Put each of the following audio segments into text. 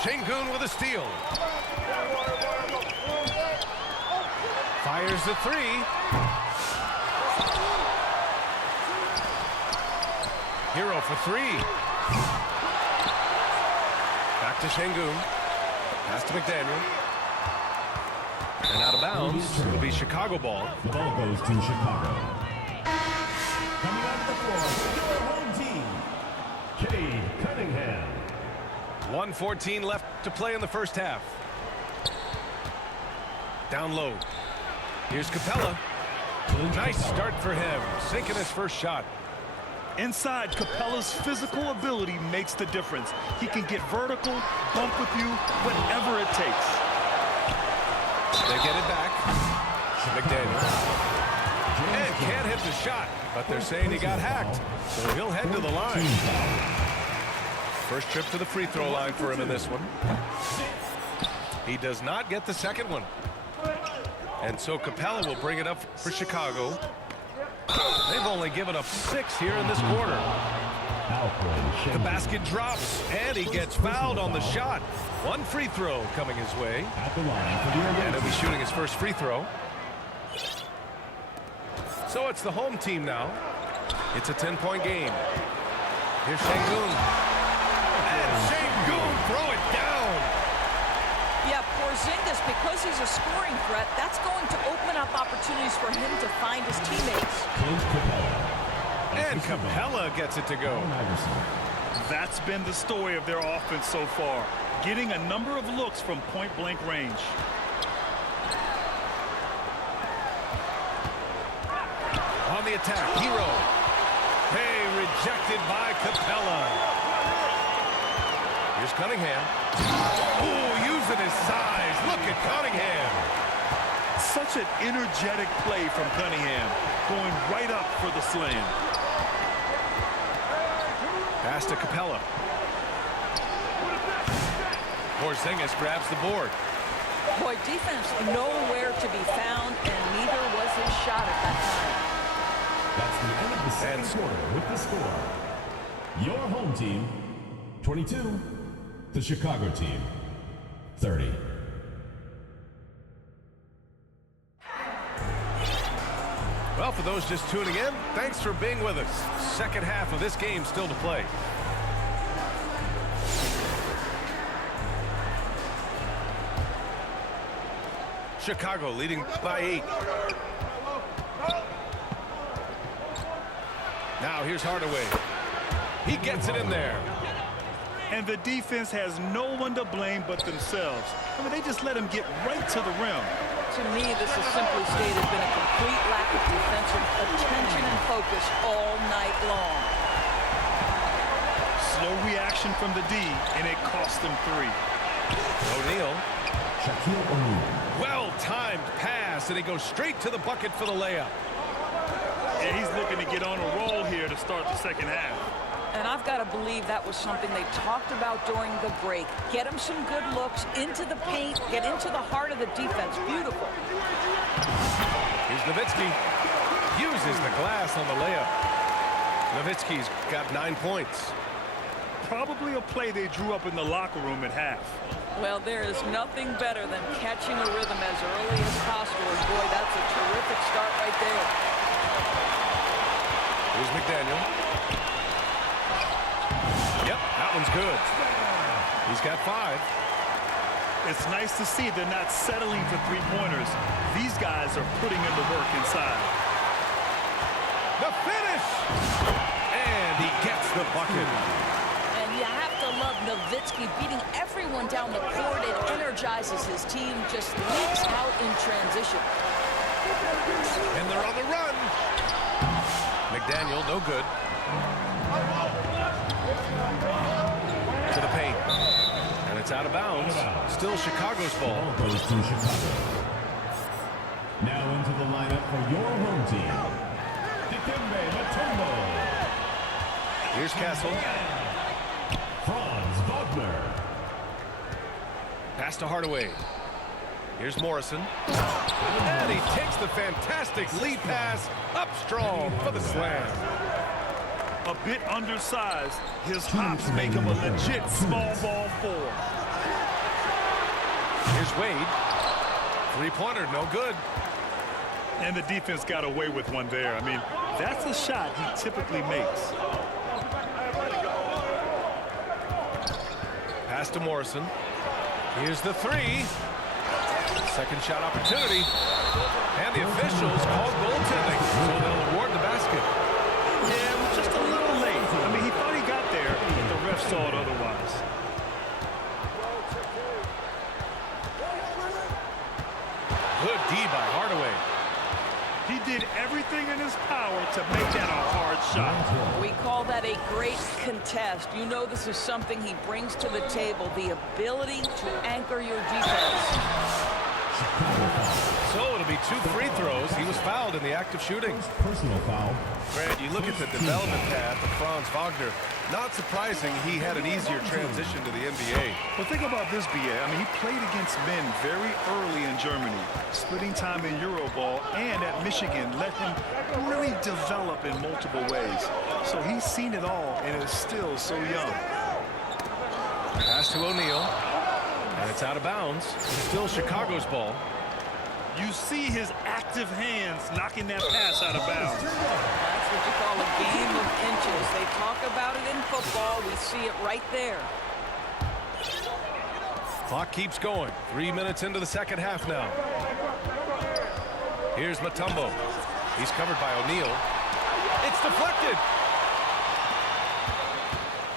Şengün with a steal. Fires the three. Hero for three. Back to Şengün. Pass to McDaniel. And out of bounds. It'll be Chicago ball. The ball goes to Chicago. Coming out of the floor, your home team, Cade Cunningham. 1:14 left to play in the first half. Down low. Here's Capella. Nice start for him. Sinking his first shot. Inside, Capella's physical ability makes the difference. He can get vertical, bump with you, whatever it takes. They get it back. McDaniel. And can't hit the shot, but they're saying he got hacked, so he'll head to the line. First trip to the free throw line for him in this one. He does not get the second one. And so Capella will bring it up for Chicago. They've only given up 6 here in this quarter. The basket drops, and he gets fouled on the shot. One free throw coming his way. And he'll be shooting his first free throw. So it's the home team now. It's a 10-point game. Here's Şengün. And Şengün throw it down. Yeah, Porzingis, because he's a scoring threat, that's going to open up opportunities for him to find his teammates. And Capella gets it to go. That's been the story of their offense so far, getting a number of looks from point-blank range. On the attack, Hero. Hey, rejected by Capella. Here's Cunningham. Oh, using his size. Look at Cunningham. Such an energetic play from Cunningham, going right up for the slam. Pass to Capella. Porzingis grabs the board. Boy, defense nowhere to be found, and neither was his shot at that time. That's the end of the second quarter with the score. Your home team, 22. The Chicago team, 30. Well, for those just tuning in, thanks for being with us. Second half of this game still to play. Chicago leading by 8. Now here's Hardaway. He gets it in there. And the defense has no one to blame but themselves. I mean, they just let him get right to the rim. To me, this has simply stated been a complete lack of defensive attention and focus all night long. Slow reaction from the D, and it cost them 3. O'Neal. Shaquille O'Neal. Well-timed pass, and he goes straight to the bucket for the layup. And he's looking to get on a roll here to start the second half. And I've got to believe that was something they talked about during the break. Get him some good looks into the paint, get into the heart of the defense. Beautiful. Here's Nowitzki. Uses the glass on the layup. Nowitzki's got 9 points. Probably a play they drew up in the locker room at half. Well, there is nothing better than catching a rhythm as early as possible. And boy, that's a terrific start right there. Here's McDaniel. Yep, that one's good. He's got 5. It's nice to see they're not settling for three-pointers. These guys are putting in the work inside. The finish! And he gets the bucket. And you have to love Nowitzki beating everyone down the court. It energizes his team, just leaks out in transition. And they're on the run. McDaniel, no good. To the paint. And it's out of bounds. Still Chicago's ball. Ball goes to Chicago. Now into the lineup for your home team, Dikembe Mutombo. Here's Castle. Franz Wagner. Pass to Hardaway. Here's Morrison. And he takes the fantastic lead pass up strong for the slam. A bit undersized, his hops make him a legit small ball 4. Here's Wade. Three-pointer, no good. And the defense got away with one there. I mean, that's a shot he typically makes. Pass to Morrison. Here's the three. Second shot opportunity. And the officials called goaltending, so they'll award the basket. Yeah, it was just a little late. I mean, he thought he got there, but the ref saw it otherwise. Good D by Hardaway. He did everything in his power to make that a hard shot. We call that a great contest. You know this is something he brings to the table, the ability to anchor your defense. So it'll be 2 free throws. He was fouled in the act of shooting. Personal foul. Grant, you look at the development path of Franz Wagner. Not surprising he had an easier transition to the NBA. Well, think about this, B.A. I mean, he played against men very early in Germany, splitting time in Euroball, and at Michigan let him really develop in multiple ways. So he's seen it all and is still so young. Pass to O'Neal. And it's out of bounds. It's still Chicago's ball. You see his active hands knocking that pass out of bounds. That's what you call a game of inches. They talk about it in football. We see it right there. Clock keeps going. 3 minutes into the second half now. Here's Mutombo. He's covered by O'Neal. It's deflected.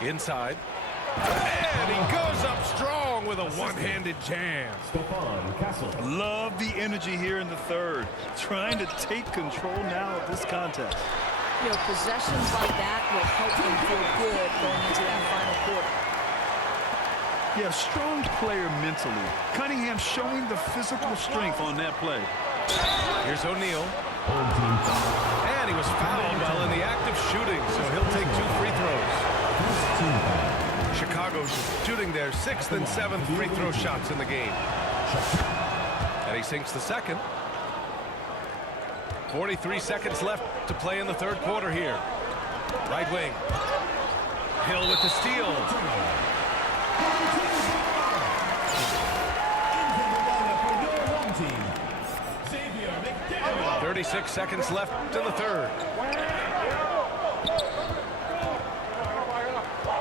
Inside. And he goes up strong with a one-handed jam. Stephon Castle. Love the energy here in the third. Trying to take control now of this contest. You know, possessions like that will help them feel good going into that final quarter. Yeah, strong player mentally. Cunningham showing the physical strength on that play. Here's O'Neal. Home team foul. And he was fouled while in the act of shooting, so he'll take 2 free throws. First team foul. Chicago's shooting their 6th and 7th free throw shots in the game. And he sinks the second. 43 seconds left to play in the third quarter here. Right wing. Hill with the steal. Team. Xavier McDaniel. 36 seconds left in the third.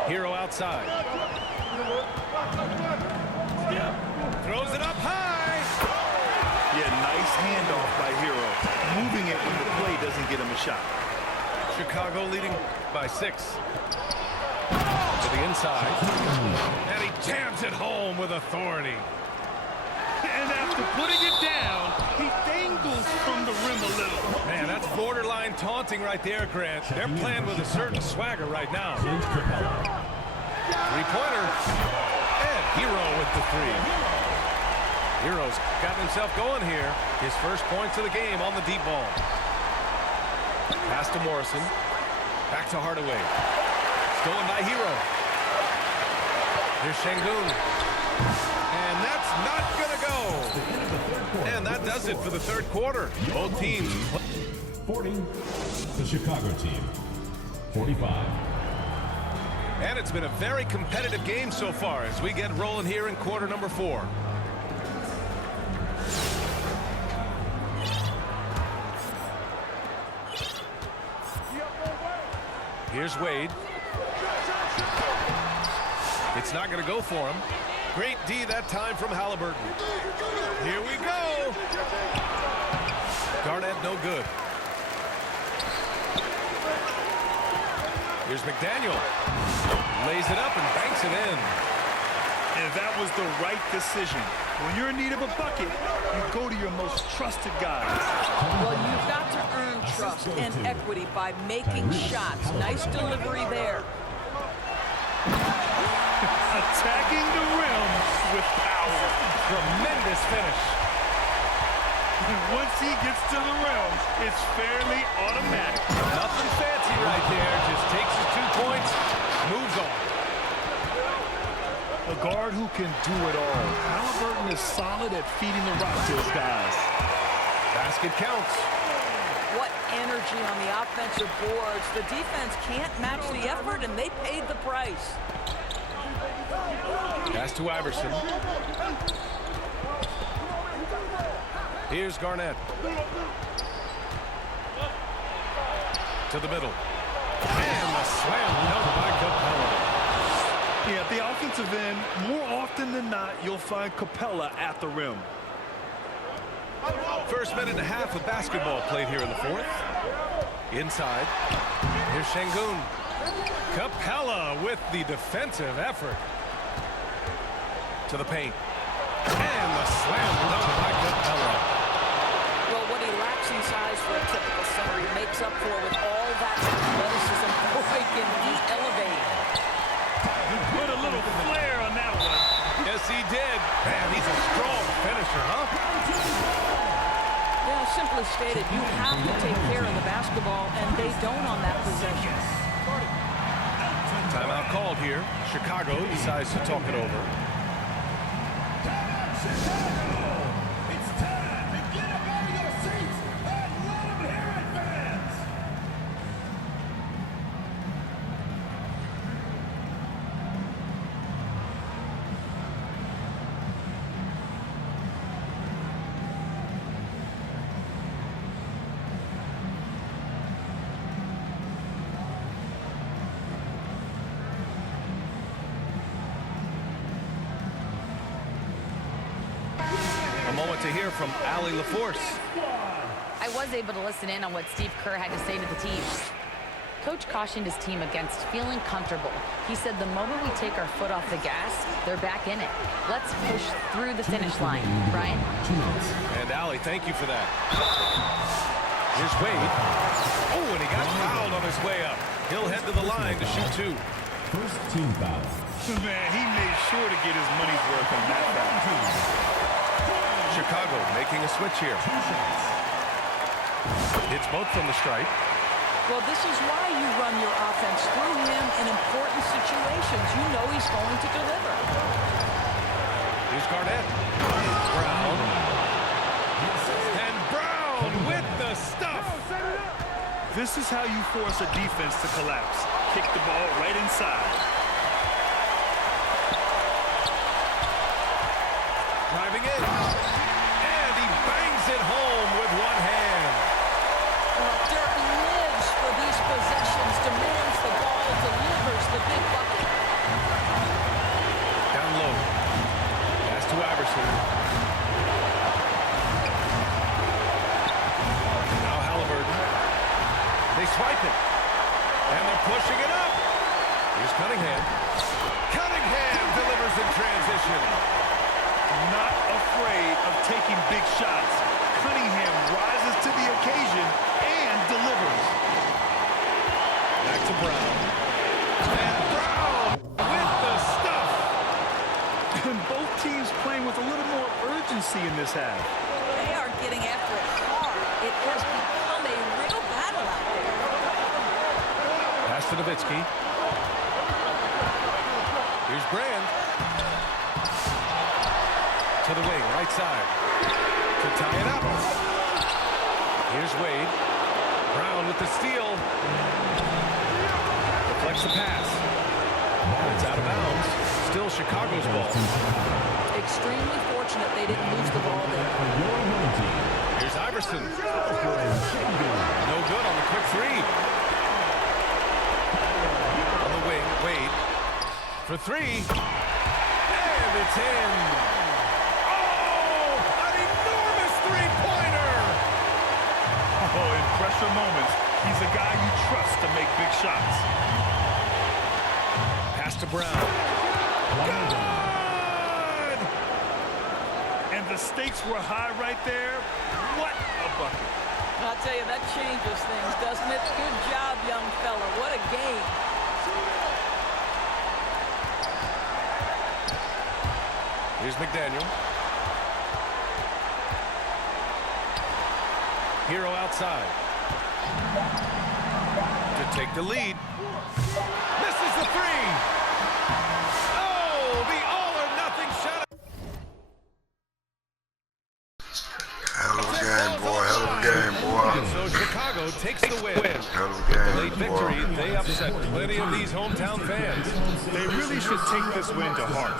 Hero outside. Throws it up high. Yeah, nice handoff by Hero. Moving it when the play doesn't get him a shot. Chicago leading by 6. To the inside. And he jams it home with authority. And after putting it down, he dangles from the rim a little. Man, that's borderline taunting right there, Grant. They're playing with a certain swagger right now. Clint Capella. Three-pointer. And Hero with the 3. Hero's gotten himself going here. His first points of the game on the deep ball. Pass to Morrison. Back to Hardaway. Stolen by Hero. Here's Şengün. And that's not going to go. And that does it for the third quarter. Both teams. 40. The Chicago team. 45. And it's been a very competitive game so far as we get rolling here in quarter number 4. Here's Wade. It's not going to go for him. Great D that time from Halliburton. Here we go. Garnett no good. Here's McDaniel. Lays it up and banks it in. And that was the right decision. When you're in need of a bucket, you go to your most trusted guys. Well, you've got to earn trust and equity by making shots. Nice delivery there. Attacking the rim with power. Tremendous finish. Once he gets to the rim, it's fairly automatic. Nothing fancy right there. Just takes his 2 points, moves on. A guard who can do it all. Halliburton is solid at feeding the rock to his guys. Basket counts. What energy on the offensive boards. The defense can't match the effort, and they paid the price. Pass to Iverson. Here's Garnett. To the middle. And the slam dunk by Capella. Yeah, at the offensive end, more often than not, you'll find Capella at the rim. First minute and a half of basketball played here in the fourth. Inside. Here's Şengün. Capella with the defensive effort. To the paint. And the slam dunk by Capella. Well, what he lacks in size for a typical center, he makes up for with all that athleticism. Boy, can he elevate. Put a little flair on that one. Yes, he did. Man, he's a strong finisher, huh? Yeah, simply stated, you have to take care of the basketball, and they don't on that possession. Timeout called here. Chicago decides to talk it over. It's time to get up out of your seats and let them hear it, fans! A moment to hear from Allie LaForce. I was able to listen in on what Steve Kerr had to say to the team. Coach cautioned his team against feeling comfortable. He said the moment we take our foot off the gas, they're back in it. Let's push through the finish line. Brian? And Allie, thank you for that. Here's Wade. Oh, and he got fouled on his way up. He'll head to the line to shoot two. First team foul. Man, he made sure to get his money's worth on that foul. Chicago making a switch here. Hits both from the stripe. Well, this is why you run your offense through him in important situations. You know he's going to deliver. Here's Garnett. Brown. And Brown with the stuff. This is how you force a defense to collapse. Kick the ball right inside. Driving in. And he bangs it home with one hand. Well, Dirk lives for these possessions, demands the ball, delivers the big bucket. Down low. Pass to Iverson. Now Halliburton. They swipe it. And they're pushing it up. Here's Cunningham. Cunningham delivers in transition. Not afraid of taking big shots. Cunningham rises to the occasion and delivers. Back to Brown. And Brown with the stuff. And both teams playing with a little more urgency in this half. They are getting after it hard. It has become a real battle out there. Pass to Nowitzki. Here's Brand. To the wing, right side. To tie it up. Here's Wade. Brown with the steal. Deflects the pass. It's out of bounds. Still Chicago's ball. Extremely fortunate they didn't lose the ball there. Here's Iverson. No good on the quick three. On the wing, Wade. For three. And it's in. Oh, in pressure moments, he's a guy you trust to make big shots. Pass to Brown. Good! And the stakes were high right there. What a bucket. I'll tell you, that changes things, doesn't it? Good job, young fella. What a game. Here's McDaniel. Hero outside. To take the lead. Misses the three. Oh, the all-or-nothing shot. Hell of a game, boy. Hell of a game, boy. So Chicago takes the win. Hell of a game, Late victory, they upset plenty of these hometown fans. They really should take this win to heart.